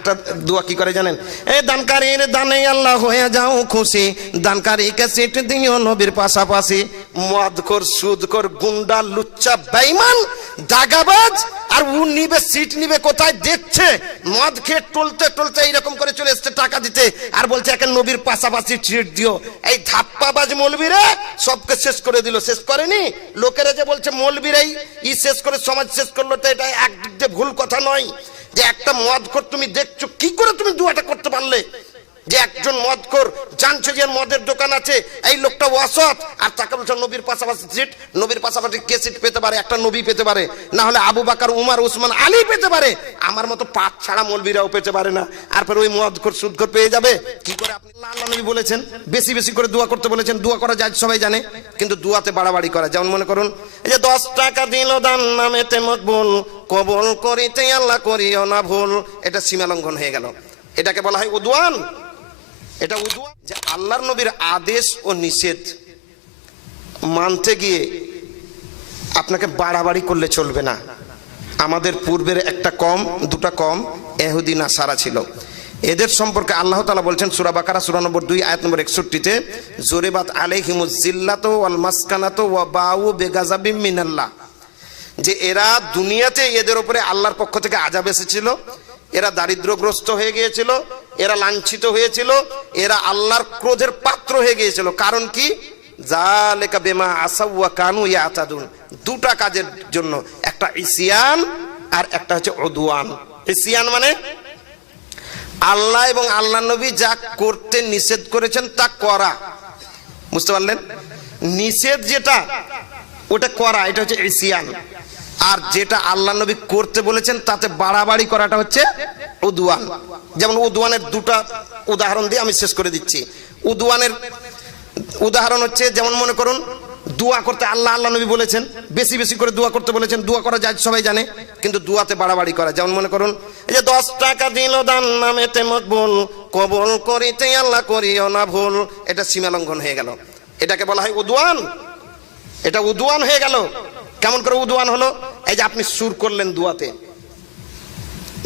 আরেকটা দোয়া কি করে জানেন? এ দানকারীর দানে আল্লাহ হয়ে যাও খুশি, দানকারীকে সিট দিও নবীর পাশাপাশি। মদখোর, সুদখোর, গুন্ডা, লুচ্চা, বেঈমান, দাগাবাজ, আর ও নিবে সিট নিবে কোথায় দেখছে? মদ খেয়ে টলতে টলতে এইরকম করে চলে এসছে টাকা দিতে, আর বলছে একে নবীর পাশাপাশি সিট দিও। এই ধাপ্পাবাজ মৌলবীরা সবকে শেষ করে দিল। শেষ করেনি, লোকেরা যে বলছে মৌলবীরাই শেষ করে সমাজ শেষ করলো, তো এটা একদিক দিয়ে ভুল কথা নয়। যে একটা মদখোর তুমি দেখছো, কি করে তুমি দুয়াটা করতে পারলে? যে একজন মদখোর জানছে যে মদের দোকান আছে, এই লোকটা অসৎ, আর তাকে বলছে নবীর পাশাপাশি সিট। নবীর পাশাপাশি কে সিট পেতে পারে? একটা নবী পেতে পারে, না হলে আবু বকর, উমর, উসমান, আলী পেতে পারে। আমার মতো পাঁচ ছাড়া মৌলবীরাও পেতে পারে না। আর পরে ওই মদখোর, সুদখোর পেয়ে যাবে কি করে? আপনি আল্লাহ নবী বলেছেন বেশি বেশি করে দোয়া করতে বলেছেন। দোয়া করা যায় সবাই জানে, কিন্তু দোয়াতে বাড়াবাড়ি করা। যেমন মনে করুন, এই যে 10 টাকা দিল দান নামেতে মকবুল, কবুল করিতে আল্লাহ করিও না ভুল। এটা সীমালঙ্ঘন হয়ে গেল। এটাকে বলা হয় উদওয়ান। এটা উদওয়ান, যে আল্লাহর নবীর আদেশ ও নিষেধ মানতে গিয়ে আপনাকে বাড়াবাড়ি করলে চলবে না। আমাদের পূর্বের একটা কম, দুটা কম ইহুদি নাসারা ছিল। এদের সম্পর্কে আল্লাহ তাআলা বলছেন সূরা বাকারা সূরা নম্বর 2 আয়াত নম্বর 61-তে, জুরিবাত আলাইহিমুজ জিল্লাতু ওয়াল মাসকানাতু ওয়া বাউ বিগাযাবিম মিনাল্লাহ। যে এরা দুনিয়াতে এদের উপরে আল্লাহর পক্ষ থেকে আযাব এসেছিল, এরা দারিদ্রগ্রস্ত হয়ে গিয়েছিল, এরা লাঞ্ছিত হয়েছিল, এরা আল্লাহর ক্রোধের পাত্র হয়ে গিয়েছিল। কারণ কি? যালিকা বিমা আসাউ ওয়া কানু ইয়াতাদুন। দুটা কাজের জন্য, একটা ইসিয়ান আর একটা হচ্ছে উদওয়ান। ইসিয়ান মানে আল্লাহ এবং আল্লাহ নবী যা করতে নিষেধ করেছেন তা করা, বুঝতে পারলেন? নিষেধ যেটা ওটা করা, এটা হচ্ছে ইসিয়ান। আর যেটা আল্লাহ নবী করতে বলেছেন তাতে বাড়াবাড়ি করাটা হচ্ছে উদওয়ান। যেমন উদওয়ানের দুটা উদাহরণ দিয়ে আমি শেষ করে দিচ্ছি। উদওয়ানের উদাহরণ হচ্ছে, যেমন মনে করুন দোয়া করতে আল্লাহ নবী বলেছেন বেশি বেশি করে দোয়া করতে বলেছেন। দোয়া করা যায় সবাই জানে, কিন্তু দোয়াতে বাড়াবাড়ি করা। যেমন মনে করুন, এই যে 10 টাকা দিল দান নামেতে মকবুল, কবুল করিতে আল্লাহ করিও না ভুল। এটা সীমালঙ্ঘন হয়ে গেল। এটাকে বলা হয় উদওয়ান। এটা উদওয়ান হয়ে গেল। কেমন করে উদওয়ান হলো? এই যে আপনি সুর করলেন দোয়াতে,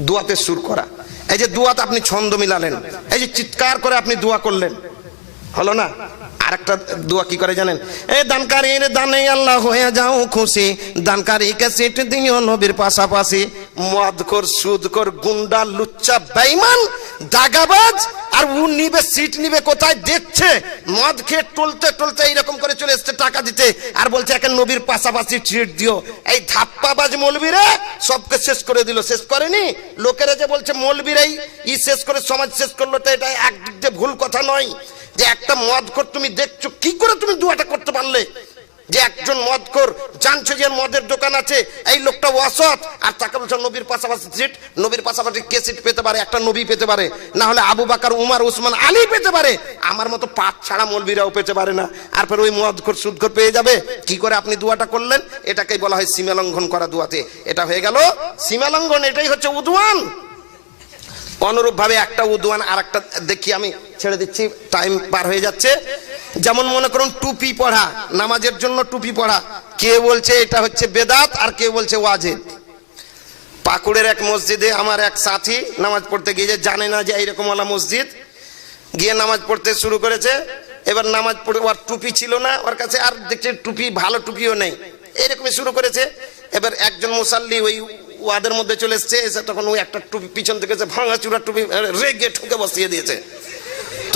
দোয়াতে সুর করা। এই যে দোয়াতে আপনি ছন্দ মিলালেন, এই যে চিৎকার করে আপনি দোয়া করলেন, হলো না? আরেকটা দোয়া কি করে জানেন? এ দানকারীর দানে আল্লাহ হয়ে যাও খুশি, দানকারীকে সিট দিও নবীর পাশাপাশি। মদখোর, সুদখোর, গুন্ডা, লুচ্চা, বেঈমান, দাগাবাজ, আর ও নিবে সিট নিবে কোথায় দেখছে? মদ খেয়ে টলতে টলতে এইরকম করে চলে এসছে টাকা দিতে, আর বলছে একে নবীর পাশাপাশি সিট দিও। এই ধাপ্পাবাজ মৌলবীরা সবকে শেষ করে দিল। শেষ করেনি, লোকেরা যে বলছে মৌলবীরাই শেষ করে সমাজ শেষ করলো, তো এটা একদিক দিয়ে ভুল কথা নয়। যে একটা মদখোর তুমি দেখছো, কি করে তুমি দুয়াটা করতে পারলে? যে একজন মদখোর জানছে যে মদের দোকান আছে, এই লোকটা অসৎ, আর তাকে বলছে নবীর পাশাপাশি সিট। নবীর পাশাপাশি কে সিট পেতে পারে? একটা নবী পেতে পারে, না হলে আবু বকর, উমর, উসমান, আলী পেতে পারে। আমার মতো পাঁচ ছাড়া মৌলবীরাও পেতে পারে না। আর পরে ওই মদখোর, সুদখোর পেয়ে যাবে কি করে? আপনি দুয়াটা করলেন, এটাকেই বলা হয় সীমালঙ্ঘন করা দোয়াতে। এটা হয়ে গেল সীমালঙ্ঘন। এটাই হচ্ছে উদওয়ান। অনুরূপ ভাবে একটা উদওয়ান আর একটা দেখি, আমি ছেড়ে দিচ্ছি, টাইম পার হয়ে যাচ্ছে। যেমন মনে করুন টুপি পড়া, নামাজের জন্য টুপি পড়া। কে বলছে এটা হচ্ছে বেদাত, আর কে বলছে ওয়াজিব। পাকুড়ের এক মসজিদে আমার এক সাথী নামাজ পড়তে গিয়ে, জানে না যে এইরকম ওয়ালা মসজিদ, গিয়ে নামাজ পড়তে শুরু করেছে। এবার নামাজ পড়ে, ওর টুপি ছিল না ওর কাছে, আর দেখছে টুপি, ভালো টুপিও নেই, এরকমই শুরু করেছে। এবার একজন মুসাল্লি ওই ওয়াদের মধ্যে চলে এসছে, এসে তখন ওই একটা টুপি পিছন থেকে ভাঙা চূড়া টুপি রেগে ঠুকে বসিয়ে দিয়েছে।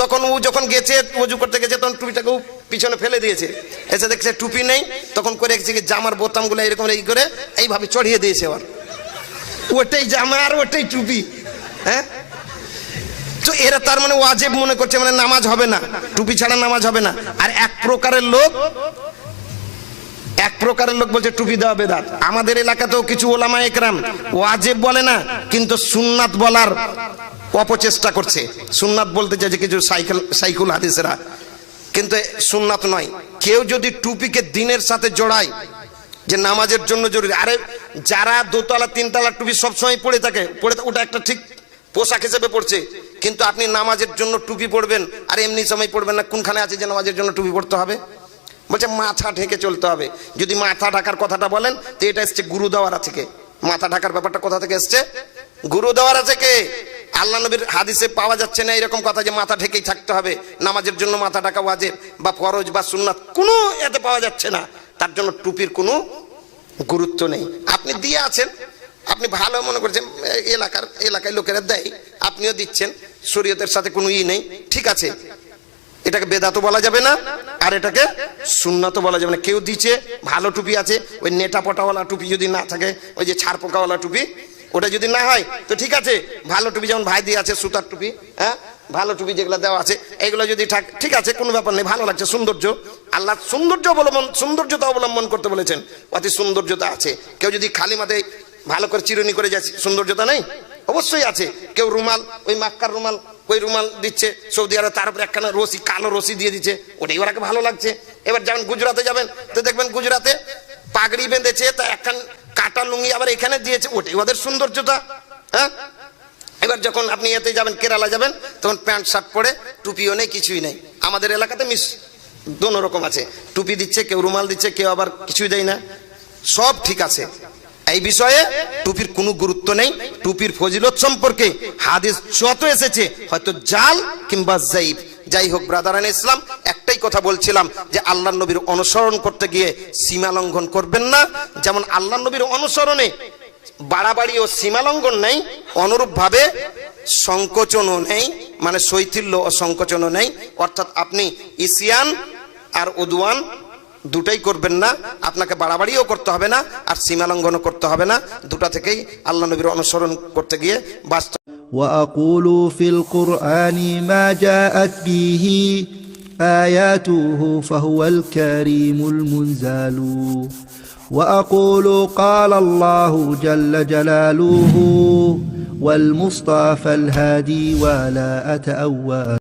তখন ও যখন গেছে ওযু করতে গেছে, তখন টুপিটাকে পিছনে ফেলে দিয়েছে। এসে দেখছে টুপি নেই, তখন করে কি জামার বোতামগুলো এরকম এই করে এইভাবে চড়িয়ে দিয়েছে। আবার ওটাই জামা আর ওটাই টুপি। হ্যাঁ, তো এরা তার মানে ওয়াজিব মনে করছে, মানে নামাজ হবে না, টুপি ছাড়া নামাজ হবে না। আর এক প্রকারের লোক বলছে টুপি দেওয়া বেদাত। আমাদের এলাকাতেও কিছু ওলামা একরাম ওয়াজিব বলে না, কিন্তু সুন্নাত বলার অপচেষ্টা করছে। সুন্নাত বলতে চাইছে কিছু সাইকুল হাদিসেরা, কিন্তু সুন্নাত নয়। কেউ যদি টুপিকে দিনের সাথে জড়ায় যে নামাজের জন্য জরুরি, আরে যারা দোতলা তিনতলা টুপি সবসময় পড়ে থাকে, ওটা একটা ঠিক পোশাক হিসেবে পড়ছে, কিন্তু আপনি নামাজের জন্য টুপি পড়বেন আর এমনি সময় পড়বেন না। কোনখানে আছে যে নামাজের জন্য টুপি পড়তে হবে? বলছে মাথা ঢেকে চলতে হবে। যদি মাথা ঢাকার কথাটা বলেন তো এটা এসছে গুরুদাওয়ারা থেকে। মাথা ঢাকার ব্যাপারটা কোথা থেকে এসছে? গুরু দেওয়ার আছে কে? আল্লাহ নবীর হাদিসে পাওয়া যাচ্ছে না এরকম কথা যে মাথা ঢেকেই থাকতে হবে, নামাজের জন্য মাথা ঢাকা ওয়াজিব বা ফরজ বা সুন্নাত, কোনো এতে পাওয়া যাচ্ছে না। তার জন্য টুপির কোনো গুরুত্ব নেই। আপনি দিয়ে আছেন, আপনি ভালো মনে করছেন, এলাকায় লোকেরা দেয়, আপনিও দিচ্ছেন, শরীয়তের সাথে কোনো নেই, ঠিক আছে, এটাকে বেদাতও বলা যাবে না, আর এটাকে সুন্নাতও বলা যাবে না। কেউ দিচ্ছে, ভালো টুপি আছে, ওই নেটা পটাওয়ালা টুপি যদি না থাকে, ওই যে ছাড় পোকাওয়ালা টুপি, ওটা যদি না হয় তো ঠিক আছে, ভালো টুপি যেমন ভাই দিয়ে আছে সুতার টুপি, হ্যাঁ, ভালো টুপি যেগুলো দেওয়া আছে এগুলো যদি ঠিক আছে, কোনো ব্যাপার নেই, ভালো লাগছে, সৌন্দর্য, আল্লাহ সৌন্দর্যতা অবলম্বন করতে বলেছেন, অতি সৌন্দর্যতা আছে। কেউ যদি খালি মাথায় ভালো করে চিরুনি করে যাচ্ছে, সৌন্দর্যতা নেই? অবশ্যই আছে। কেউ রুমাল, ওই মাক্কার রুমাল, ওই রুমাল দিচ্ছে সৌদি আরব, তার উপরে একখানা রশি, কালো রশি দিয়ে দিচ্ছে, ওটাই ওরাকে ভালো লাগছে। এবার যেমন গুজরাটে যাবেন তো দেখবেন গুজরাতে পাগড়ি বেঁধেছে, তা একখান কাটা লুঙ্গি আবার এখানে দিয়েছে, ওটাই ওদের সৌন্দর্যতা। হ্যাঁ, এবার যখন আপনি এতে যাবেন, কেরালা যাবেন, তখন প্যান্ট শার্ট পরে, টুপিও নেই, কিছুই নেই। আমাদের এলাকাতে দোনো রকম আছে, টুপি দিচ্ছে, কেউ রুমাল দিচ্ছে, কেউ আবার কিছুই দেয় না, সব ঠিক আছে। এই বিষয়ে টুপির কোনো গুরুত্ব নেই। টুপির ফজিলত সম্পর্কে হাদিস যত এসেছে, হয়তো জাল কিংবা জাইব, যাই হোক ব্রাদারান ইসলাম, একটাই কথা বলছিলাম যে আল্লাহ নবীর অনুসরণ করতে গিয়ে সীমা লঙ্ঘন করবেন না। যেমন আল্লাহ নবীর অনুসরণে বাড়াবাড়ি ও সীমা লঙ্ঘন নেই, অনুরূপ ভাবে সংকোচনও নেই, মানে শৈথিল্য ও সংকোচনও নেই। অর্থাৎ আপনি ইসিয়ান আর উদওয়ান দুটাই করবেন না, আপনাকে বাড়াবাড়িও করতে হবে না, আর সীমা লঙ্ঘনও করতে হবে না। দুটা থেকেই আল্লাহ নবীর অনুসরণ করতে গিয়ে বাস্তব। وأقول في القرآن ما جاءت به آياته فهو الكريم المنزل وأقول قال الله جل جلاله والمصطفى الهادي ولا أتأول